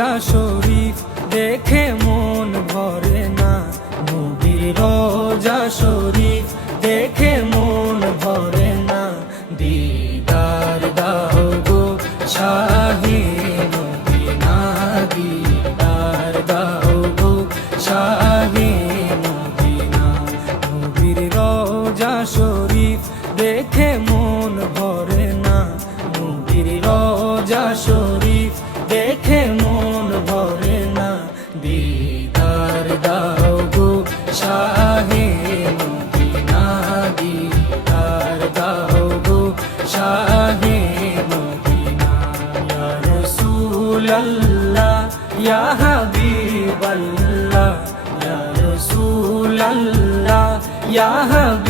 রোজা শরীফ দেখে মন ভরে না, নবীর রোজা শরীফ দেখে মন ভরে না। দিদার দাও গো শাহে মদিনা, দিদার দাও গো শাহে মদিনা। নবীর রোজা শরীফ দেখে মন ভরে না, নবীর রোজা শরীফ দেখে মন ভরে না। দিদার দাও গো শাহে মদিনা, দিদার দাও গো শাহে মদিনা। ইয়া রাসূলাল্লাহ ইয়া হাবিবাল্লাহ, ইয়া রাসূলাল্লাহ ইয়া হাবিবাল্লাহ।